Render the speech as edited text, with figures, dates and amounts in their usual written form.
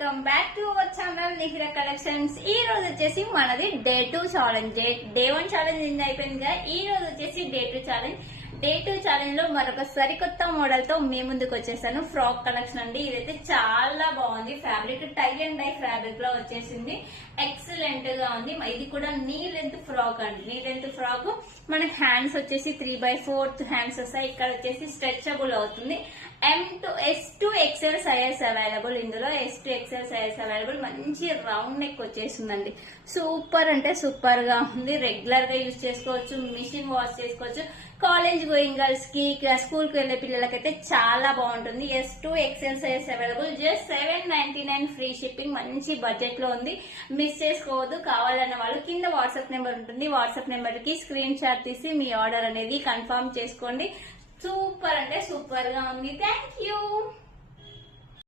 Welcome back to our channel Nihira collections. ఈ రోజు వచ్చేసి మనది డే 2 ఛాలెంజ్. డే 1 ఛాలెంజ్ అయిపోయింది కదా, ఈ రోజు వచ్చేసి డే 2 ఛాలెంజ్. డే 2 ఛాలెంజ్ లో మరొక సరికొత్త మోడల్ తో మీ ముందుకు వచ్చేసాను. ఫ్రాక్ కలెక్షన్ అండి. ఇదైతే చాలా బాగుంది. Fabric tie and dye fabric లో వచ్చేసింది. ఎక్సలెంట్ గా ఉంది. ఇది కూడా నీ లెంత్ ఫ్రాక్ అండి. Knee length frock. మన హ్యాండ్స్ వచ్చేసి 3/4 హ్యాండ్స్ వస్తాయి. ఇక్కడ వచ్చేసి స్ట్రెచబుల్ అవుతుంది. M to S to XL size available. ఇందులో S to XL size available. మంచి రౌండ్ నెక్ వచ్చేసిందండి. సూపర్ అంటే సూపర్ గా ఉంది. రెగ్యులర్ గా యూజ్ చేసుకోవచ్చు, మిషన్ వాష్ చేసుకోవచ్చు. కాలేజ్ గోయింగ్ గర్ల్స్ కి, స్కూల్ కి వెళ్లే పిల్లలకైతే చాలా బాగుంటుంది. S to XL size available. Just 799 free shipping. మంచి బడ్జెట్ లో ఉంది. మిస్ చేసుకోవద్దు. కావాలన్న వాళ్ళు కింద వాట్సాప్ నెంబర్ ఉంటుంది. వాట్సాప్ నెంబర్ కి స్క్రీన్ షాట్ తీసి మీ ఆర్డర్ అనేది కన్ఫర్మ్ చేసుకోండి. సూపర్ అంటే సూపర్ గా ఉంది. Thank you.